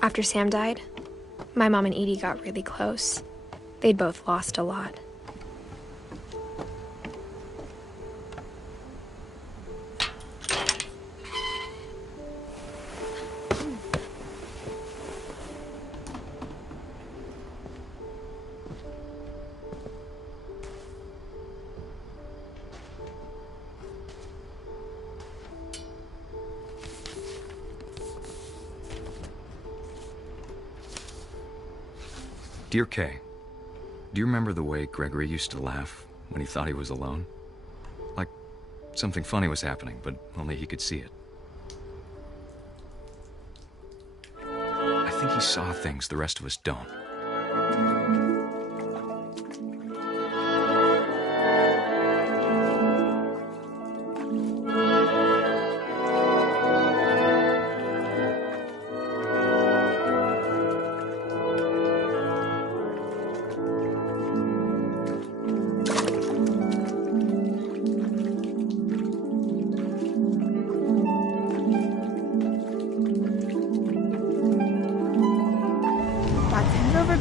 After Sam died, my mom and Edie got really close. They'd both lost a lot. Dear Kay, do you remember the way Gregory used to laugh when he thought he was alone? Like something funny was happening, but only he could see it. I think he saw things the rest of us don't.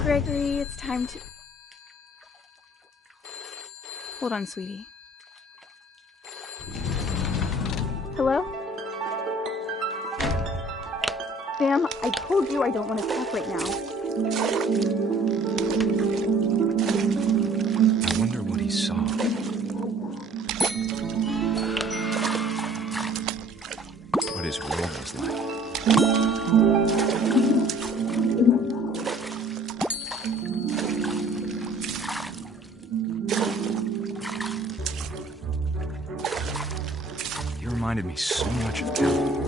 Gregory, it's time to... Hold on, sweetie. Hello? Sam, I told you I don't want to talk right now. I wonder what he saw. What his world was like. Reminded me so much of Calvin.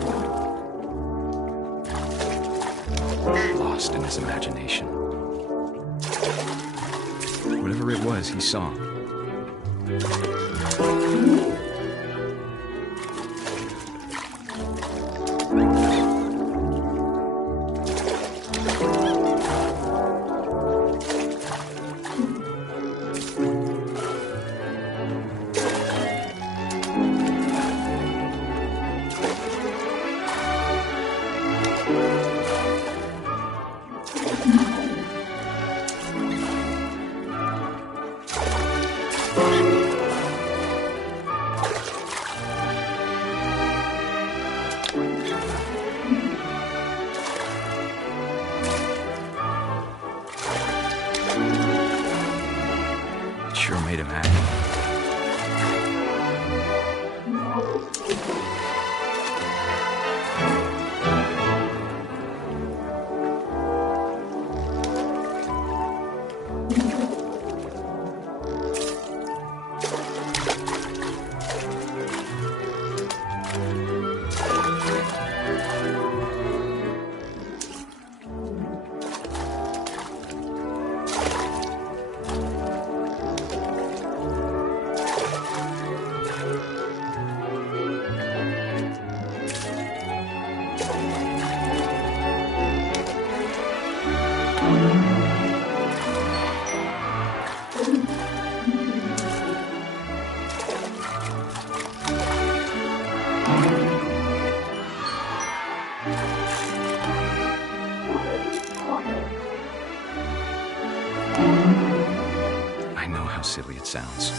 Lost in his imagination. Whatever it was, he saw. Sure made him happy. I know how silly it sounds.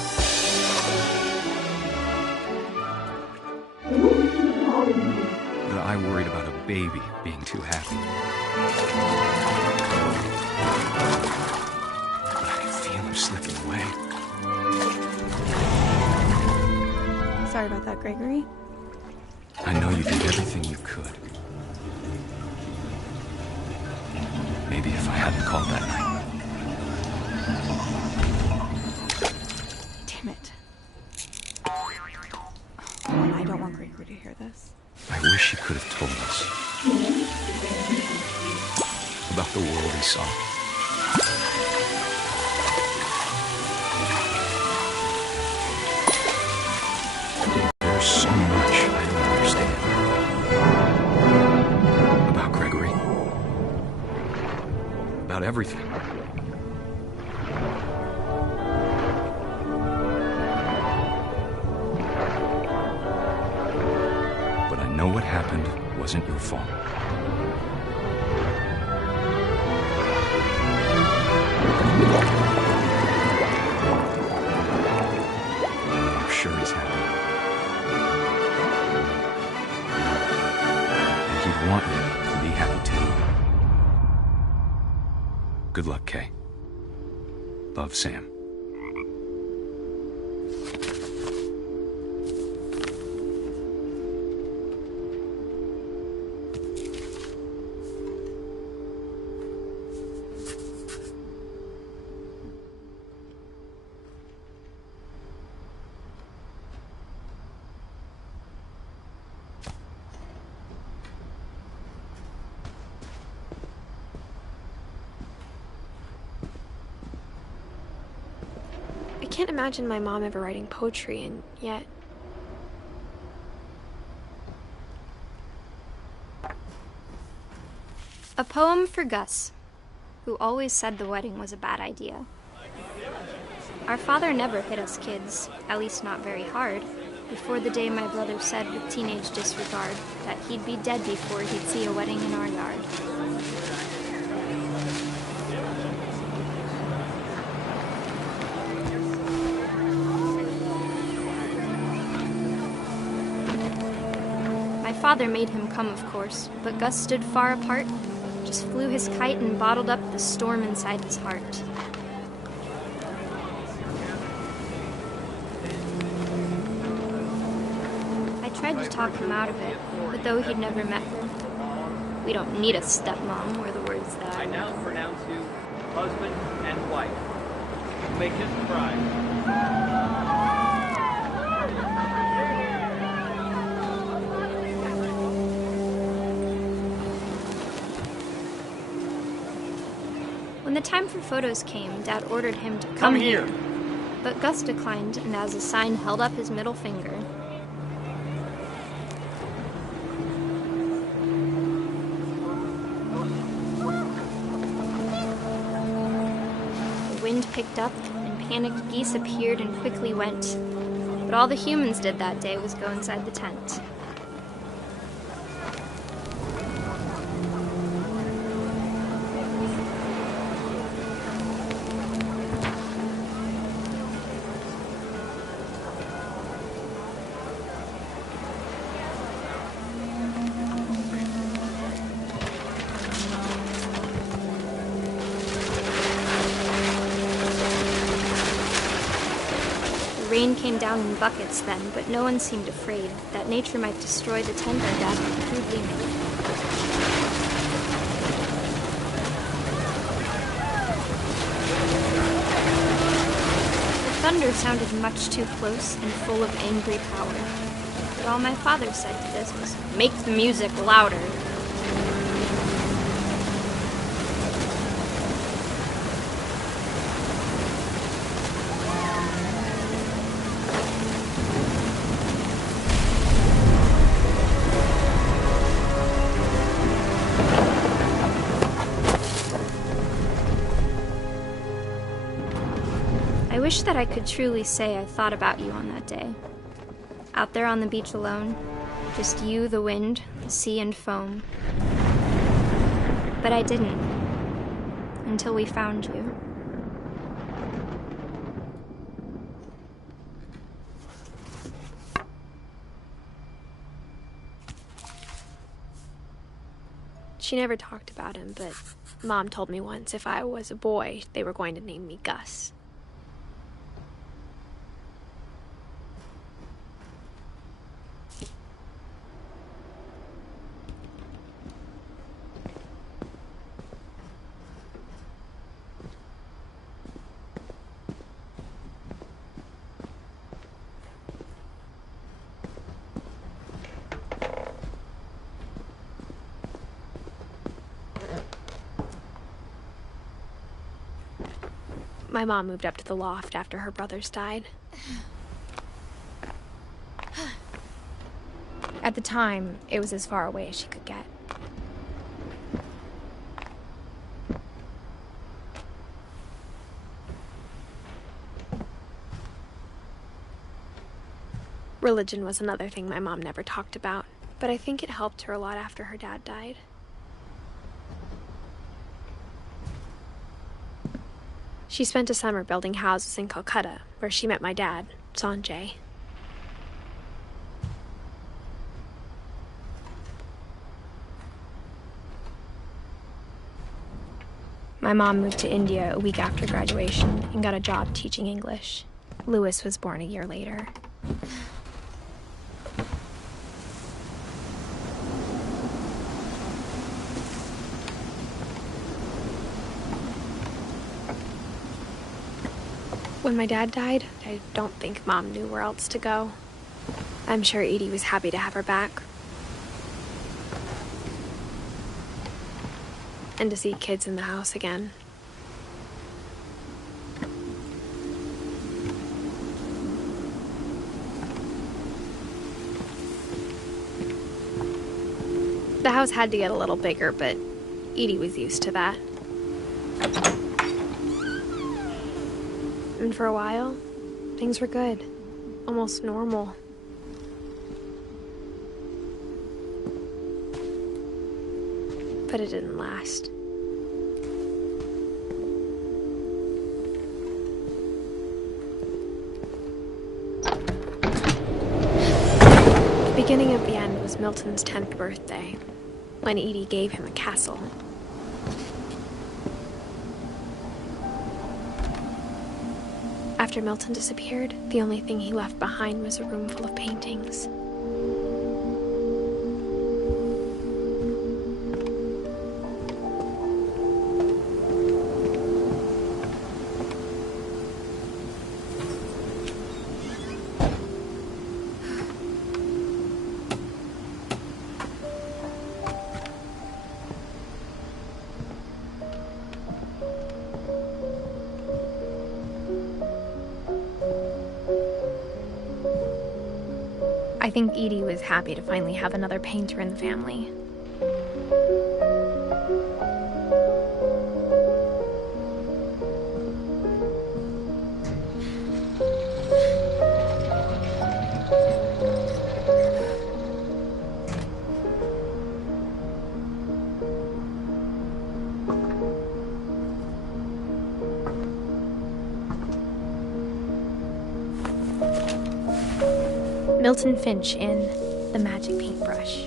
But I worried about a baby being too happy. But I could feel him slipping away. Sorry about that, Gregory. I know you did everything you could. Maybe if I hadn't called that night. Damn it. Oh, I don't want Gregory to hear this. I wish he could have told us about the world he saw. There's so much I don't understand about Gregory, about everything. But I know what happened wasn't your fault. I want you to be happy too. Good luck, Kay. Love, Sam. I can't imagine my mom ever writing poetry, and yet... A poem for Gus, who always said the wedding was a bad idea. Our father never hit us kids, at least not very hard, before the day my brother said with teenage disregard that he'd be dead before he'd see a wedding in our yard. My father made him come, of course, but Gus stood far apart, just flew his kite and bottled up the storm inside his heart. I tried to talk him out of it, but though he'd never met her, we don't need a stepmom, were the words that I now pronounce you husband and wife. Make his bride. When the time for photos came, Dad ordered him to come here. But Gus declined, and as a sign held up his middle finger. The wind picked up, and panicked geese appeared and quickly went. But all the humans did that day was go inside the tent. Rain came down in buckets then, but no one seemed afraid that nature might destroy the tent our dad had crudely made. The thunder sounded much too close and full of angry power. But all my father said to this was, "Make the music louder." I wish that I could truly say I thought about you on that day. Out there on the beach alone, just you, the wind, the sea, and foam. But I didn't, until we found you. She never talked about him, but Mom told me once if I was a boy, they were going to name me Gus. My mom moved up to the loft after her brothers died. At the time, it was as far away as she could get. Religion was another thing my mom never talked about, but I think it helped her a lot after her dad died. She spent a summer building houses in Calcutta, where she met my dad, Sanjay. My mom moved to India a week after graduation and got a job teaching English. Lewis was born a year later. When my dad died, I don't think Mom knew where else to go. I'm sure Edie was happy to have her back. And to see kids in the house again. The house had to get a little bigger, but Edie was used to that. And for a while, things were good. Almost normal. But it didn't last. The beginning of the end was Milton's 10th birthday, when Edie gave him a castle. After Milton disappeared, the only thing he left behind was a room full of paintings. I think Edie was happy to finally have another painter in the family. Milton Finch in The Magic Paintbrush.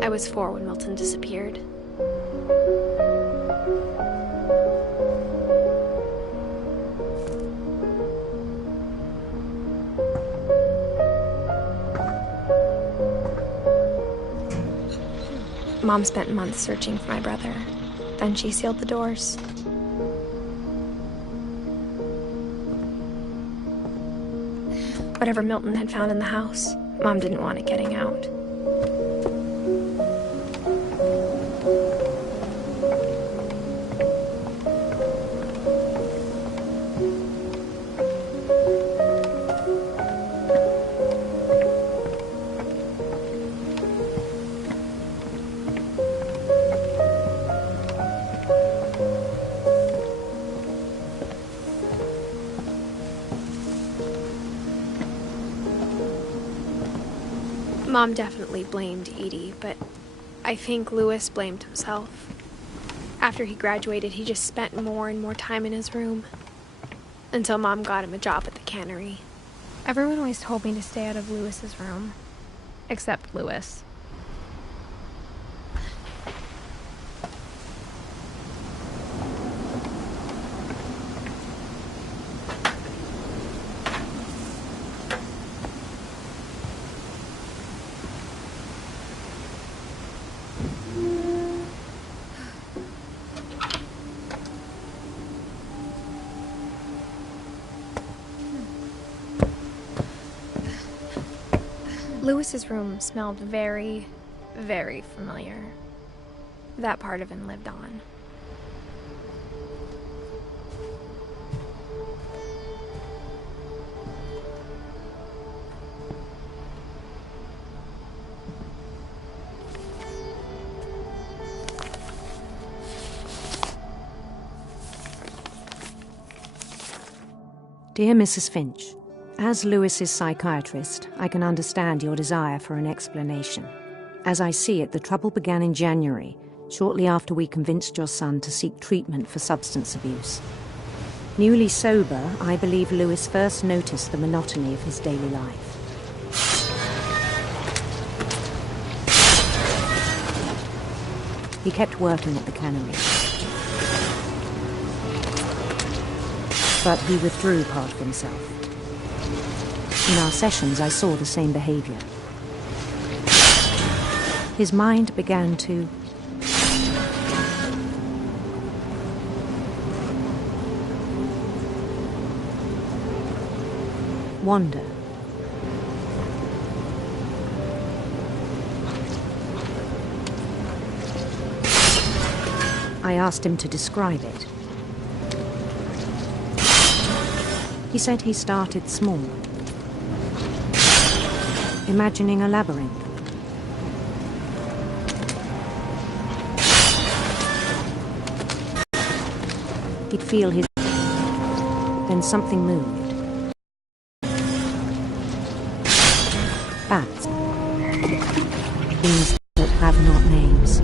I was 4 when Milton disappeared. Mom spent months searching for my brother. Then she sealed the doors. Whatever Milton had found in the house, Mom didn't want it getting out. Mom definitely blamed Edie, but I think Lewis blamed himself. After he graduated, he just spent more and more time in his room. Until Mom got him a job at the cannery. Everyone always told me to stay out of Lewis's room. Except Lewis. Lewis's room smelled very, very familiar. That part of him lived on. Dear Mrs. Finch, as Lewis's psychiatrist, I can understand your desire for an explanation. As I see it, the trouble began in January, shortly after we convinced your son to seek treatment for substance abuse. Newly sober, I believe Lewis first noticed the monotony of his daily life. He kept working at the cannery. But he withdrew part of himself. In our sessions, I saw the same behavior. His mind began to wander. I asked him to describe it. He said he started small, imagining a labyrinth. He'd feel his... Then something moved. Bats. Things that have not names.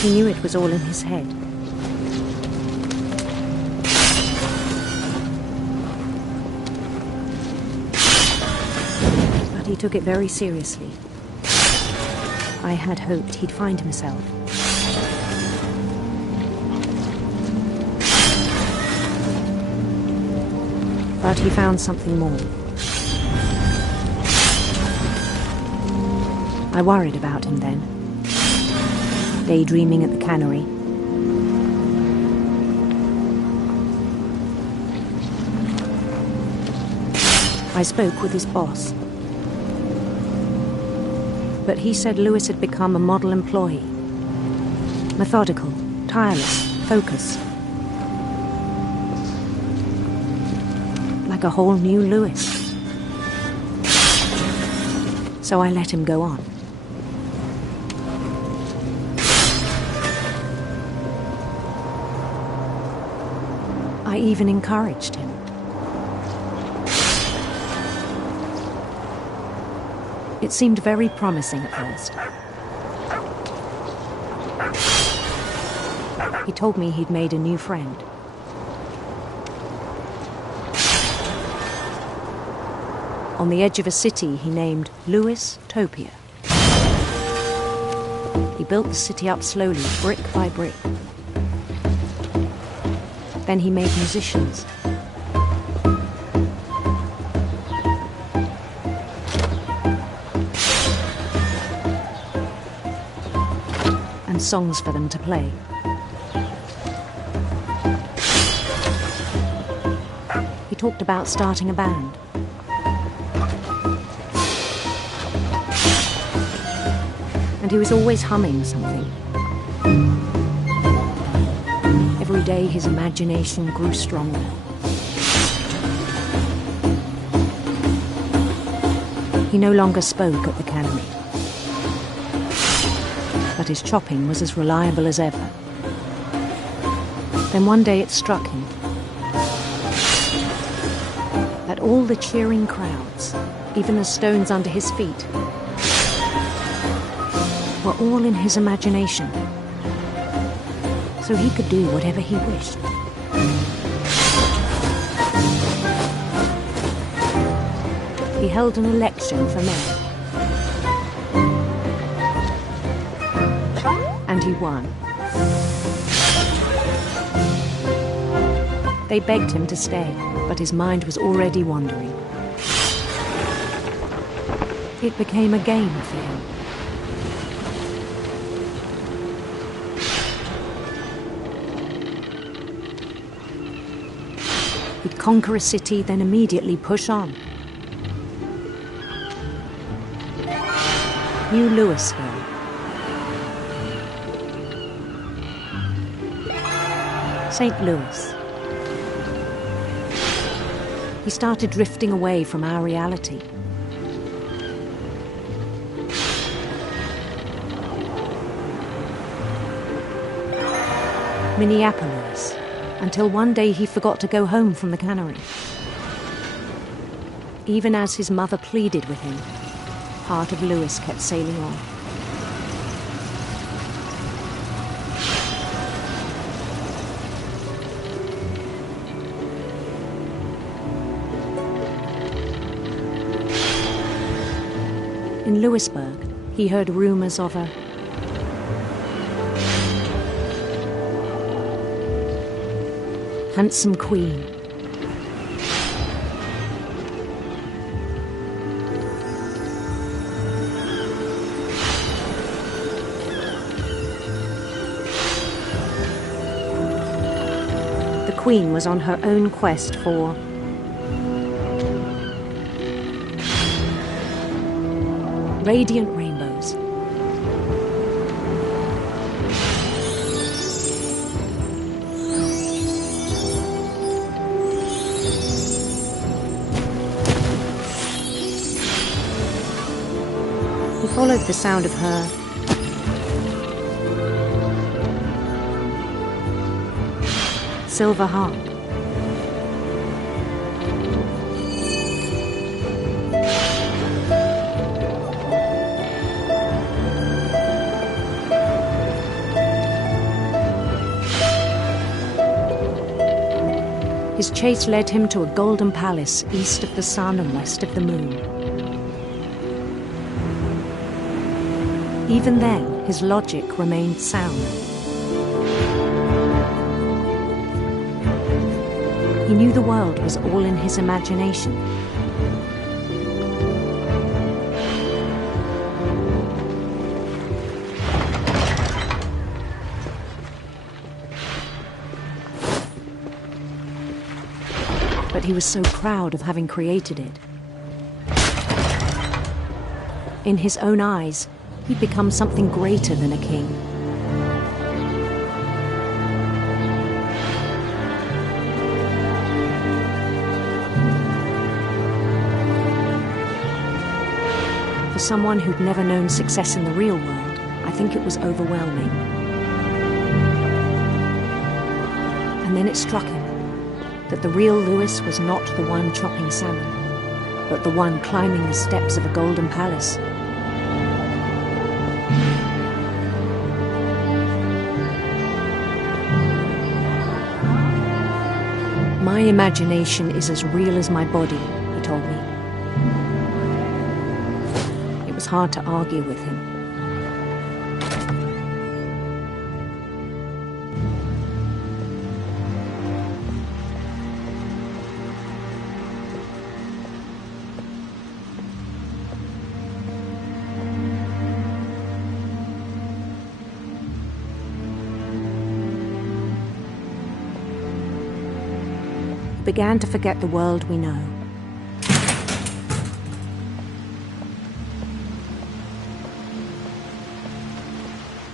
He knew it was all in his head. But he took it very seriously. I had hoped he'd find himself. But he found something more. I worried about him then. Daydreaming at the cannery. I spoke with his boss. But he said Lewis had become a model employee. Methodical, tireless, focused. Like a whole new Lewis. So I let him go on. I even encouraged him. It seemed very promising at first. He told me he'd made a new friend. On the edge of a city he named Lewis Topia. He built the city up slowly, brick by brick. Then he made musicians. And songs for them to play. He talked about starting a band. And he was always humming something. Every day his imagination grew stronger. He no longer spoke at the cannery. But his chopping was as reliable as ever. Then one day it struck him that all the cheering crowds, even the stones under his feet, were all in his imagination. So he could do whatever he wished. He held an election for mayor. And he won. They begged him to stay, but his mind was already wandering. It became a game for him. He'd conquer a city, then immediately push on. New Louisville. St. Louis. He started drifting away from our reality. Minneapolis. until one day he forgot to go home from the cannery. Even as his mother pleaded with him, part of Lewis kept sailing on. In Louisburg, he heard rumors of a handsome queen. The queen was on her own quest for radiant rainbows. He followed the sound of her silver harp. His chase led him to a golden palace east of the sun and west of the moon. Even then, his logic remained sound. He knew the world was all in his imagination. But he was so proud of having created it. In his own eyes, he'd become something greater than a king. For someone who'd never known success in the real world, I think it was overwhelming. And then it struck him that the real Lewis was not the one chopping salmon, but the one climbing the steps of a golden palace. My imagination is as real as my body, he told me. It was hard to argue with him. Began to forget the world we know.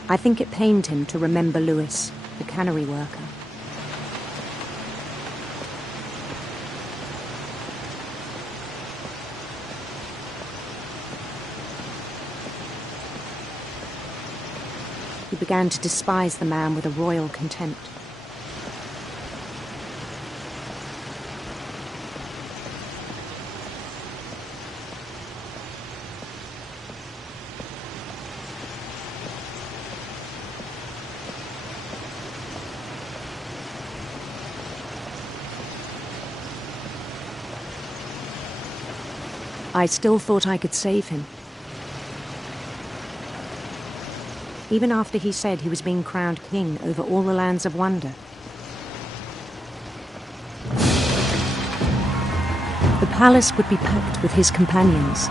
I think it pained him to remember Lewis, the cannery worker. He began to despise the man with a royal contempt. I still thought I could save him. Even after he said he was being crowned king over all the lands of wonder. The palace would be packed with his companions.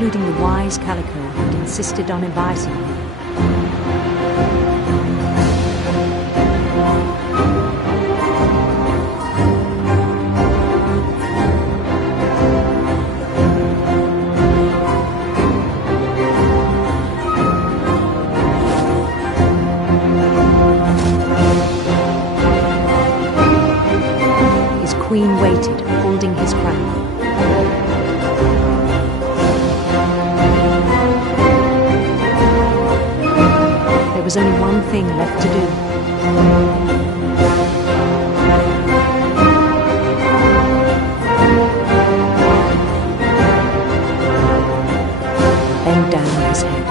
Including the wise Calico who'd insisted on inviting him. His only one thing left to do. Bend down on his head.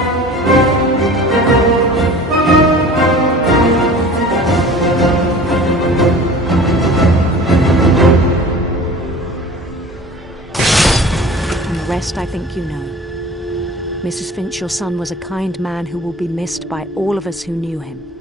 And the rest I think you know. Mrs. Finch, your son was a kind man who will be missed by all of us who knew him.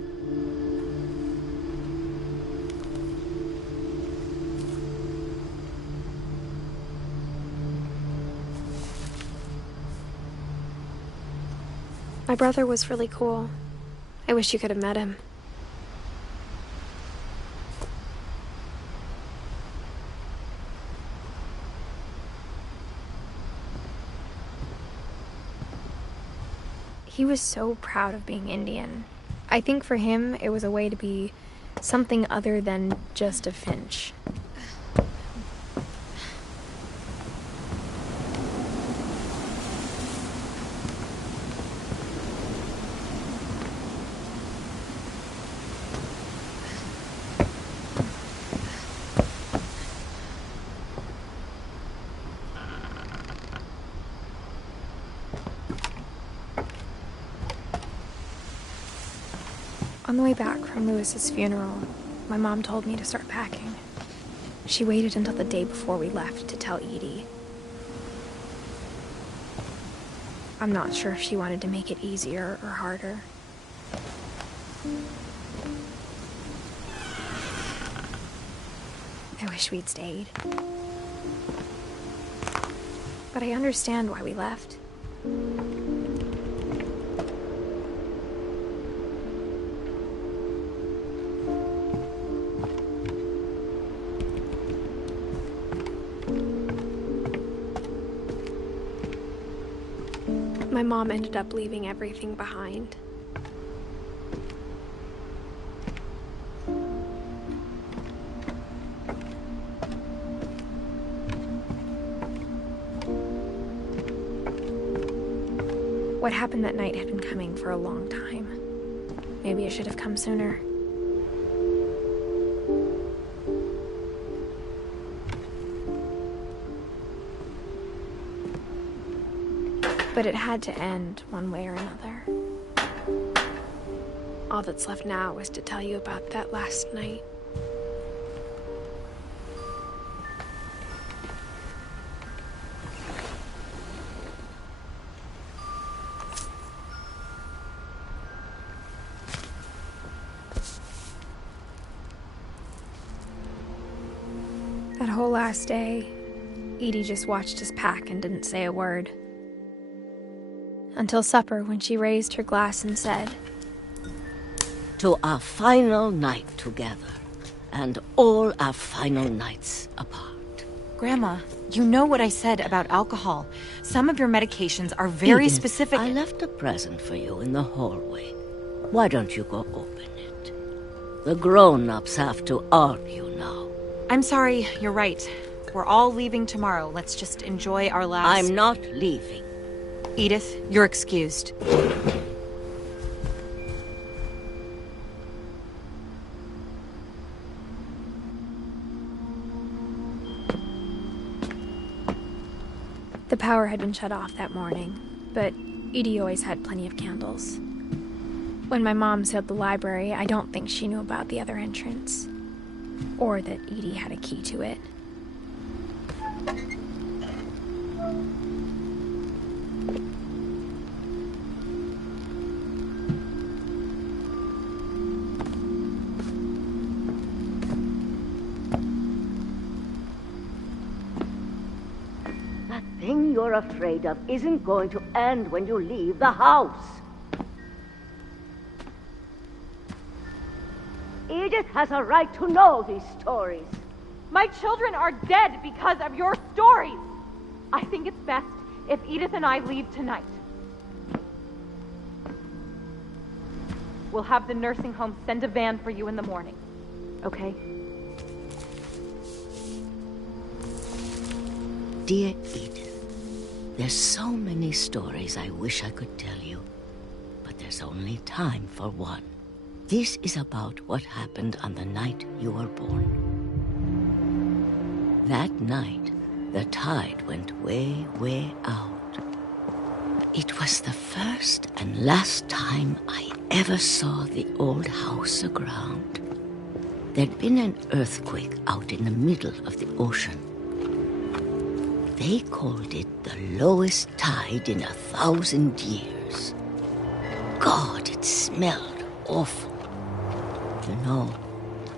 My brother was really cool. I wish you could have met him. He was so proud of being Indian. I think for him, it was a way to be something other than just a Finch. On the way back from Lewis's funeral, my mom told me to start packing. She waited until the day before we left to tell Edie. I'm not sure if she wanted to make it easier or harder. I wish we'd stayed. But I understand why we left. My mom ended up leaving everything behind. What happened that night had been coming for a long time. Maybe it should have come sooner. But it had to end one way or another. All that's left now is to tell you about that last night. That whole last day, Edie just watched us pack and didn't say a word. Until supper, when she raised her glass and said, "To our final night together, and all our final nights apart." Grandma, you know what I said about alcohol. Some of your medications are very Edith, specific. I left a present for you in the hallway. Why don't you go open it? The grown-ups have to argue now. I'm sorry, you're right. We're all leaving tomorrow. Let's just enjoy our last... I'm not leaving. Edith, you're excused. The power had been shut off that morning, but Edie always had plenty of candles. When my mom sealed the library, I don't think she knew about the other entrance, or that Edie had a key to it. That thing you're afraid of isn't going to end when you leave the house. Edith has a right to know these stories. My children are dead because of your stories. I think it's best if Edith and I leave tonight. We'll have the nursing home send a van for you in the morning, okay? Dear Edith, there's so many stories I wish I could tell you, but there's only time for one. This is about what happened on the night you were born. That night, the tide went way, way out. It was the first and last time I ever saw the old house aground. There'd been an earthquake out in the middle of the ocean. They called it the lowest tide in 1,000 years. God, it smelled awful. You know,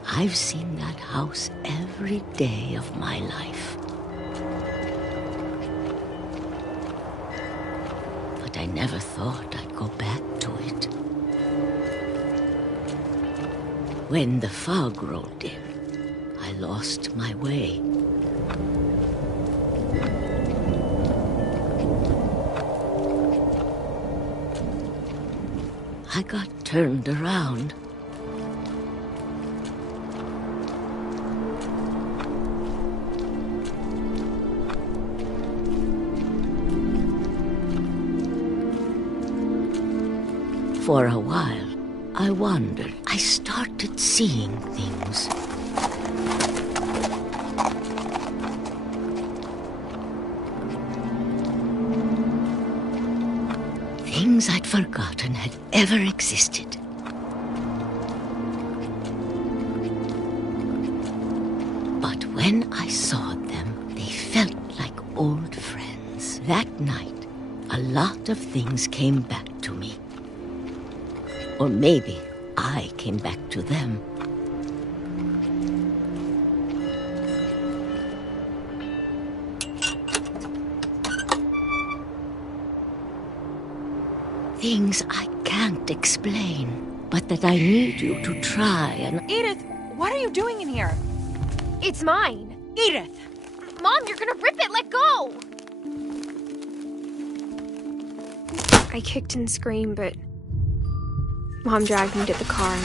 I've seen that house every day of my life. But I never thought I'd go back to it. When the fog rolled in, I lost my way. I got turned around. For a while, I wondered. I started seeing things. Things I'd forgotten had ever existed. But when I saw them, they felt like old friends. That night, a lot of things came back to me. Or maybe I came back to them. Things I can't explain, but that I need you to try and... Edith, what are you doing in here? It's mine. Edith! Mom, you're gonna rip it! Let go! I kicked and screamed, but Mom dragged me to the car.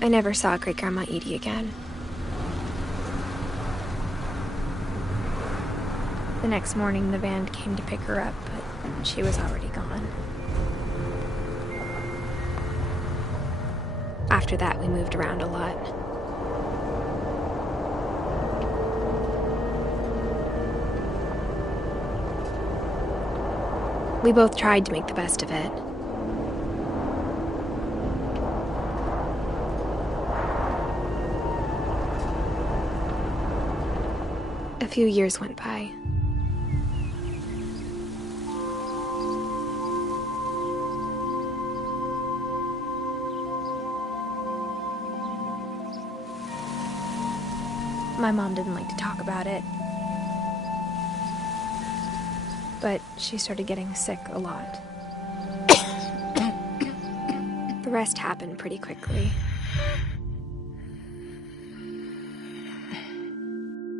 I never saw Great-Grandma Edie again. The next morning, the van came to pick her up, but she was already gone. After that, we moved around a lot. We both tried to make the best of it. A few years went by. My mom didn't like to talk about it. But she started getting sick a lot. The rest happened pretty quickly.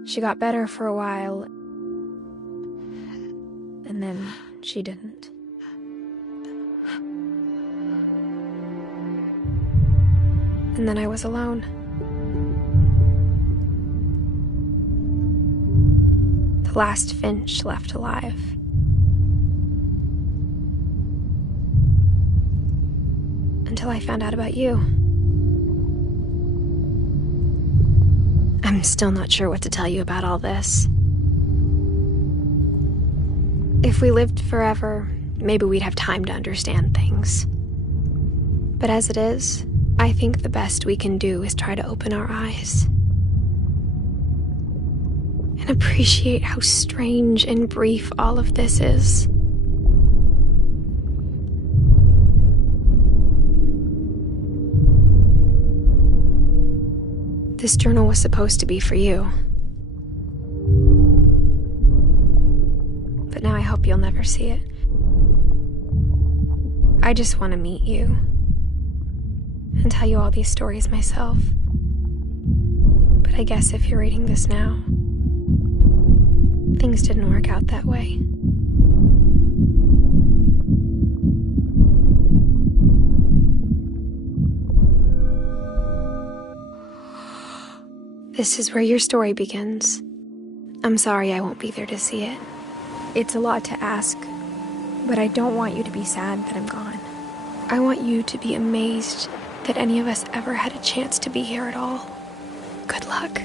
She got better for a while, and then she didn't. And then I was alone. The last Finch left alive. Until I found out about you. I'm still not sure what to tell you about all this. If we lived forever, maybe we'd have time to understand things. But as it is, I think the best we can do is try to open our eyes. And appreciate how strange and brief all of this is. This journal was supposed to be for you. But now I hope you'll never see it. I just want to meet you and tell you all these stories myself. But I guess if you're reading this now, things didn't work out that way. This is where your story begins. I'm sorry I won't be there to see it. It's a lot to ask, But I don't want you to be sad that I'm gone. I want you to be amazed that any of us ever had a chance to be here at all. Good luck.